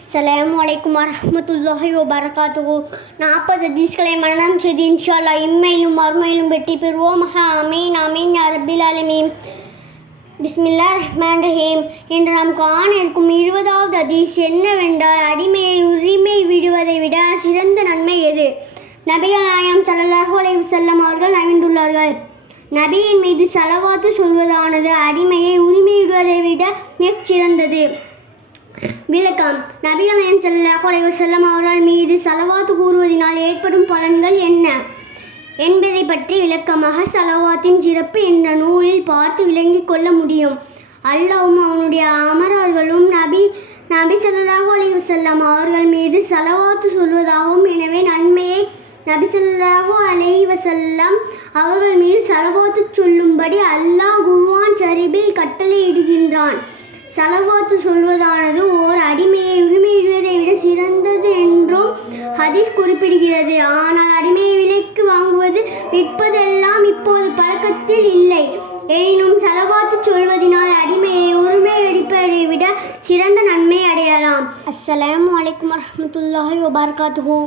அஸ்லாம் அலைக்கும் வரமத்துல்லாஹி வபரகாத்து நாற்பது ஹதீஸ்களை மரணம் செய்து இன்ஷா அல்லாஹ் இம்மையிலும் மறுமையிலும் வெற்றி பெறுவோம். அமீன் அமீன் அரபில் அலமீம் பிஸ்மில்லா ரஹ்மான் ரஹீம். என்று நாம் காண இருக்கும் இருபதாவது ஹதீஸ் என்னவென்றால் அடிமையை உரிமை விடுவதை விட சிறந்த நன்மை எது? நபிகள் நாயம் ஸல்லல்லாஹு அலைஹி அவர்கள் அமைந்துள்ளார்கள் நபியின் மீது செலவாத்து சொல்வதானது அடிமையை உரிமை விடுவதை விட மிகச்சிறந்தது விளக்கம். நபிகள் நாயம் ஸல்லல்லாஹு அலைஹி அவர்கள் மீது செலவாத்து கூறுவதினால் ஏற்படும் பலன்கள் என்ன? என்பதை பற்றி விளக்கமாக சலவாத்தின் சிறப்பு என்ற நூலில் பார்த்து விளங்கிக் கொள்ள முடியும். அல்லாவும் அவனுடைய அமரர்களும் நபி நபி ஸல்லல்லாஹு அலைஹி அவர்கள் மீது செலவாத்து சொல்வதாகவும் எனவே நன்மையை நபி ஸல்லல்லாஹு அலைஹி வசல்லாம் அவர்கள் மீது செலவாத்து சொல்லும்படி அல்லாஹ் குருவான் சரிபில் கட்டளையிடுகின்றான். செலவாத்து சொல்வது குறிப்பிடுகிறது. ஆனால் அடிமை விலைக்கு வாங்குவது விற்பதெல்லாம் இப்போது பழக்கத்தில் இல்லை. எனினும் செலவாத்து சொல்வதினால் அடிமையை உரிமை அடிப்பதை விட சிறந்த நன்மை அடையலாம். அஸ்ஸலாமு வலைக்கம் வரமத்துல்லாஹி வபரகாத்துஹு.